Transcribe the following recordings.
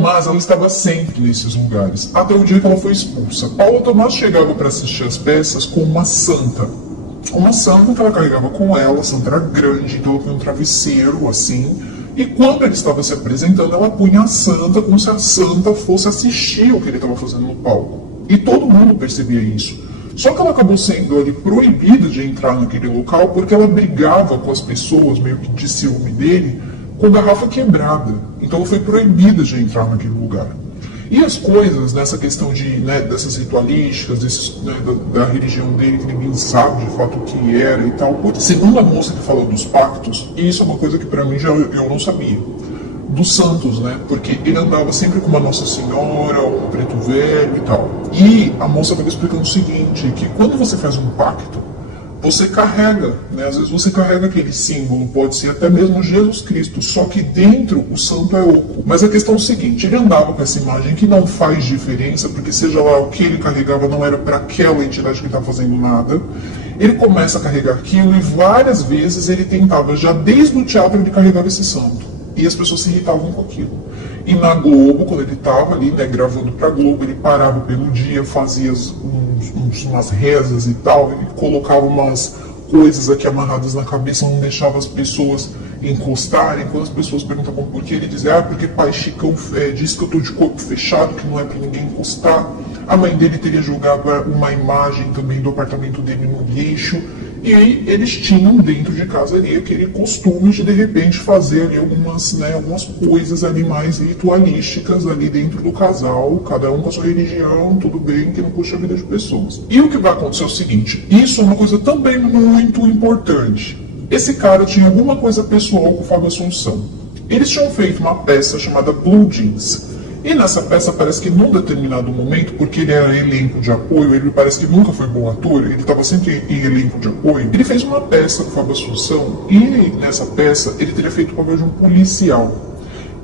Tomás, ela estava sempre nesses lugares, até o dia que ela foi expulsa. Paula Tomás chegava para assistir as peças com uma santa. Uma santa que ela carregava com ela, a santa era grande, então ela tinha um travesseiro, assim. E quando ele estava se apresentando, ela punha a santa como se a santa fosse assistir o que ele estava fazendo no palco. E todo mundo percebia isso. Só que ela acabou sendo ali proibida de entrar naquele local porque ela brigava com as pessoas, meio que de ciúme dele, com garrafa quebrada. Então ela foi proibida de entrar naquele lugar. E as coisas, nessa questão dessas ritualísticas, da religião dele, que ninguém sabe de fato o que era e tal, porque, segundo a moça que fala dos pactos, e isso é uma coisa que para mim eu não sabia, dos santos, né? Porque ele andava sempre com uma Nossa Senhora, um preto velho e tal. E a moça estava explicando o seguinte, que quando você faz um pacto, você carrega, né? Às vezes você carrega aquele símbolo, pode ser até mesmo Jesus Cristo, só que dentro o santo é oco. Mas a questão é o seguinte, ele andava com essa imagem que não faz diferença, porque seja lá o que ele carregava não era para aquela entidade que está fazendo nada. Ele começa a carregar aquilo e várias vezes ele tentava, já desde o teatro ele carregava esse santo. E as pessoas se irritavam com aquilo. E na Globo, quando ele estava ali, né, gravando para a Globo, ele parava pelo dia, fazia umas rezas e tal, ele colocava umas coisas aqui amarradas na cabeça, não deixava as pessoas encostarem. Quando as pessoas perguntavam por que, ele dizia, porque pai Chicão disse que eu estou de corpo fechado, que não é para ninguém encostar. A mãe dele teria jogado uma imagem também do apartamento dele no lixo. E aí eles tinham dentro de casa ali aquele costume de repente fazer ali algumas coisas ali mais ritualísticas ali dentro do casal, cada um com a sua religião, tudo bem, que não puxa a vida de pessoas. E o que vai acontecer é o seguinte, isso é uma coisa também muito importante. Esse cara tinha alguma coisa pessoal com o Fábio Assunção. Eles tinham feito uma peça chamada Blue Jeans. E nessa peça parece que num determinado momento, porque ele era elenco de apoio, ele parece que nunca foi bom ator, ele estava sempre em elenco de apoio, ele fez uma peça com o Fábio Assunção e nessa peça ele teria feito o papel de um policial.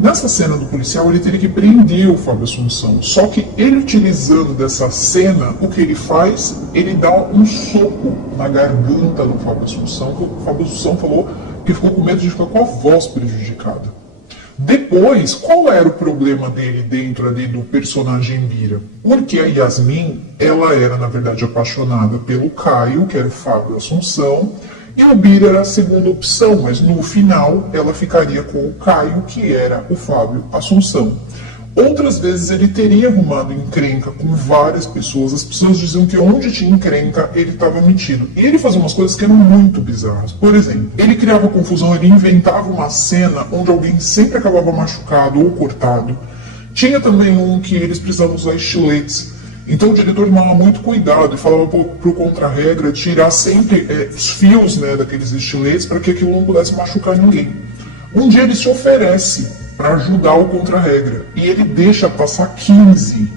Nessa cena do policial ele teria que prender o Fábio Assunção, só que ele utilizando dessa cena, o que ele faz? Ele dá um soco na garganta do Fábio Assunção, que o Fábio Assunção falou que ficou com medo de ficar com a voz prejudicada. Depois, qual era o problema dele dentro ali do personagem Bira? Porque a Yasmin, ela era na verdade apaixonada pelo Caio, que era o Fábio Assunção, e o Bira era a segunda opção, mas no final ela ficaria com o Caio, que era o Fábio Assunção. Outras vezes ele teria arrumado encrenca com várias pessoas, as pessoas diziam que onde tinha encrenca ele estava metido. E ele fazia umas coisas que eram muito bizarras. Por exemplo, ele criava confusão, ele inventava uma cena onde alguém sempre acabava machucado ou cortado. Tinha também um que eles precisavam usar estiletes. Então o diretor tomava muito cuidado e falava pro contra-regra tirar sempre os fios, né, daqueles estiletes para que aquilo não pudesse machucar ninguém. Um dia ele se oferece para ajudar o contra-regra. E ele deixa passar 15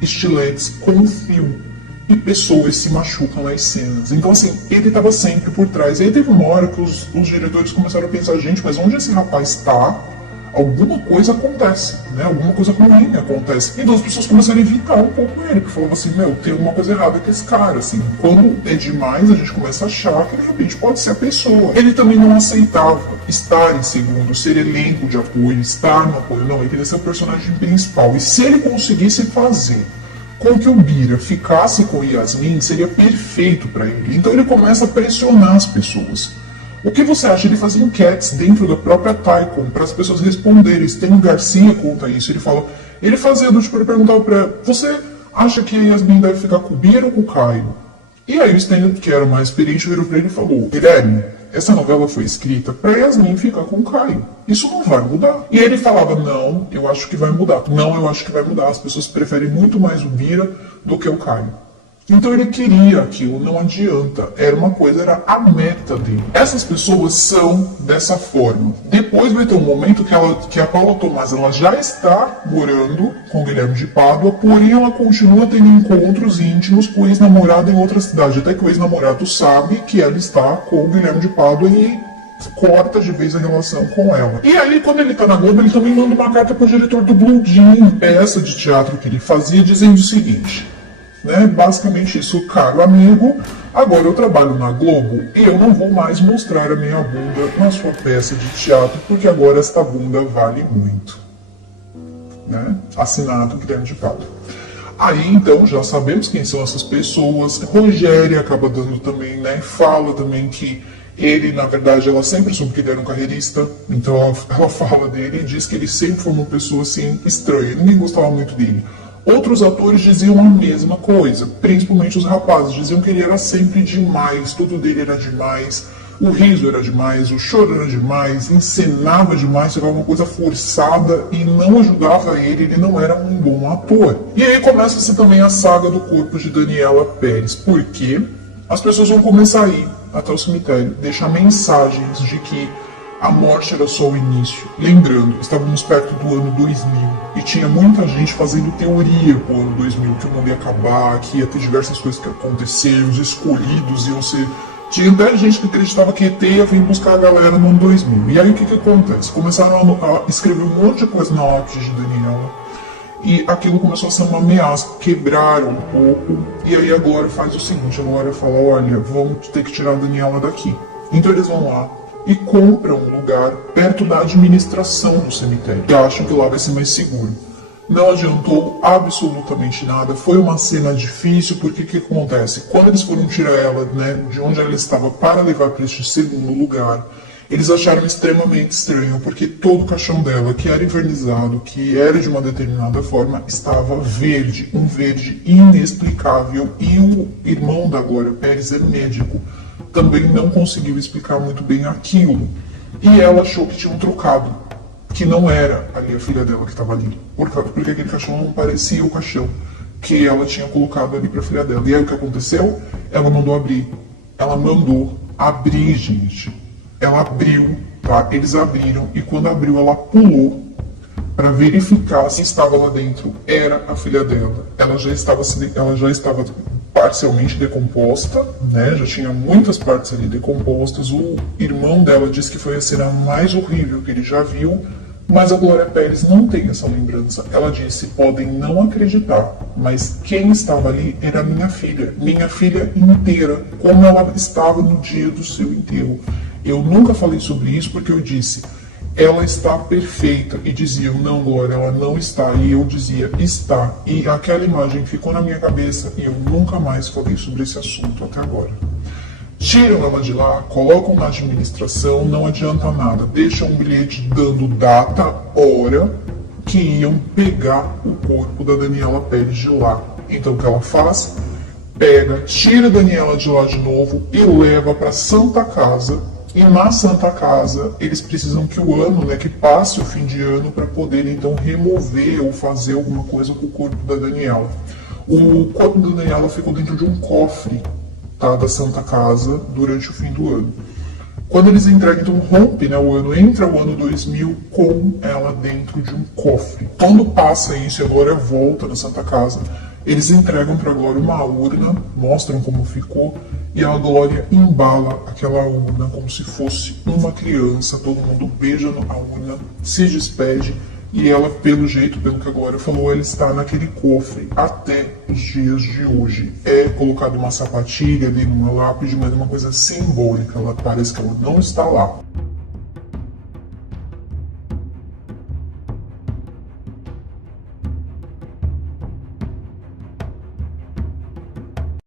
estiletes com fio. E pessoas se machucam nas cenas. Então, assim, ele estava sempre por trás. E aí teve uma hora que os diretores começaram a pensar, gente, mas onde esse rapaz está? Alguma coisa acontece, né? Alguma coisa ruim acontece. Então as pessoas começaram a evitar um pouco ele, que falavam assim, tem alguma coisa errada com esse cara, assim. Quando é demais, a gente começa a achar que de repente pode ser a pessoa. Ele também não aceitava estar em segundo, ser elenco de apoio, estar no apoio. Não, ele queria ser o personagem principal. E se ele conseguisse fazer com que o Bira ficasse com Yasmin, seria perfeito para ele. Então ele começa a pressionar as pessoas. O que você acha? Ele fazia enquetes dentro da própria Taikon para as pessoas responderem. Stênio Garcia conta isso. Ele fazia do tipo, ele perguntava para ela, você acha que a Yasmin deve ficar com o Bira ou com o Caio? E aí o Stênio, que era mais experiente, virou para ele e falou, Guilherme, essa novela foi escrita para Yasmin ficar com o Caio. Isso não vai mudar. E ele falava, não, eu acho que vai mudar. Não, eu acho que vai mudar. As pessoas preferem muito mais o Bira do que o Caio. Então ele queria aquilo, não adianta. Era a meta dele. Essas pessoas são dessa forma. Depois vai ter um momento que a Paula Tomás ela já está morando com o Guilherme de Pádua, porém ela continua tendo encontros íntimos com o ex-namorado em outra cidade. Até que o ex-namorado sabe que ela está com o Guilherme de Pádua e corta de vez a relação com ela. E aí, quando ele tá na Globo, ele também manda uma carta pro diretor do Blue Jean, peça de teatro que ele fazia, dizendo o seguinte... basicamente isso, caro amigo, agora eu trabalho na Globo e eu não vou mais mostrar a minha bunda na sua peça de teatro, porque agora esta bunda vale muito. né? Assinado Guilherme de Pádua. Aí então já sabemos quem são essas pessoas. Rogéria acaba dando também, né? Fala também que ele, na verdade, ela sempre soube que ele era um carreirista, então ela fala dele e diz que ele sempre foi uma pessoa assim estranha, ninguém gostava muito dele. Outros atores diziam a mesma coisa, principalmente os rapazes, diziam que ele era sempre demais, tudo dele era demais, o riso era demais, o choro era demais, encenava demais, ficava uma coisa forçada e não ajudava ele não era um bom ator. E aí começa-se também a saga do corpo de Daniela Pérez, porque as pessoas vão começar a ir até o cemitério, deixar mensagens de que a morte era só o início. Lembrando, estávamos perto do ano 2000 e tinha muita gente fazendo teoria pro ano 2000, que o mundo ia acabar, que ia ter diversas coisas que aconteceram, os escolhidos iam ser... Tinha até gente que acreditava que ET ia vir buscar a galera no ano 2000. E aí o que acontece? Começaram a escrever um monte de coisa na lápide de Daniela e aquilo começou a ser uma ameaça, quebraram um pouco, e aí agora faz o seguinte, agora fala, olha, vamos ter que tirar a Daniela daqui. Então eles vão lá e compram um lugar perto da administração do cemitério, que acham que lá vai ser mais seguro. Não adiantou absolutamente nada, foi uma cena difícil, porque o que acontece? Quando eles foram tirar ela, né, de onde ela estava para levar para este segundo lugar, eles acharam extremamente estranho, porque todo o caixão dela, que era envernizado, que era de uma determinada forma, estava verde, um verde inexplicável. E o irmão da Glória Pérez é médico, também não conseguiu explicar muito bem aquilo. E ela achou que tinham trocado, que não era ali a filha dela que estava ali, porque aquele caixão não parecia o caixão que ela tinha colocado ali para a filha dela. E aí o que aconteceu? Ela mandou abrir. Ela mandou abrir, gente. Ela abriu, tá? Eles abriram e quando abriu ela pulou para verificar se estava lá dentro. Era a filha dela. Ela já estava parcialmente decomposta, né? Já tinha muitas partes ali decompostas. O irmão dela disse que foi a cena mais horrível que ele já viu, mas a Glória Pérez não tem essa lembrança. Ela disse, podem não acreditar, mas quem estava ali era minha filha inteira, como ela estava no dia do seu enterro. Eu nunca falei sobre isso porque eu disse, ela está perfeita. E diziam, não, Glória, ela não está. E eu dizia, está. E aquela imagem ficou na minha cabeça e eu nunca mais falei sobre esse assunto até agora. Tiram ela de lá, colocam na administração, não adianta nada. Deixam um bilhete dando data, hora, que iam pegar o corpo da Daniela Pérez de lá. Então o que ela faz? Pega, tira a Daniela de lá de novo e leva para Santa Casa. E na Santa Casa, eles precisam que o ano, né, que passe o fim de ano para poder então remover ou fazer alguma coisa com o corpo da Daniela. O corpo da Daniela ficou dentro de um cofre, tá, da Santa Casa durante o fim do ano. Quando eles entregam, então rompe, né, o ano, entra o ano 2000 com ela dentro de um cofre. Quando passa isso e a Glória volta na Santa Casa, eles entregam para a Glória uma urna, mostram como ficou, e a Glória embala aquela urna como se fosse uma criança. Todo mundo beija a urna, se despede, e ela, pelo jeito, pelo que a Glória falou, ela está naquele cofre até os dias de hoje. É colocado uma sapatilha ali numa lápide, mas é uma coisa simbólica, ela parece que ela não está lá.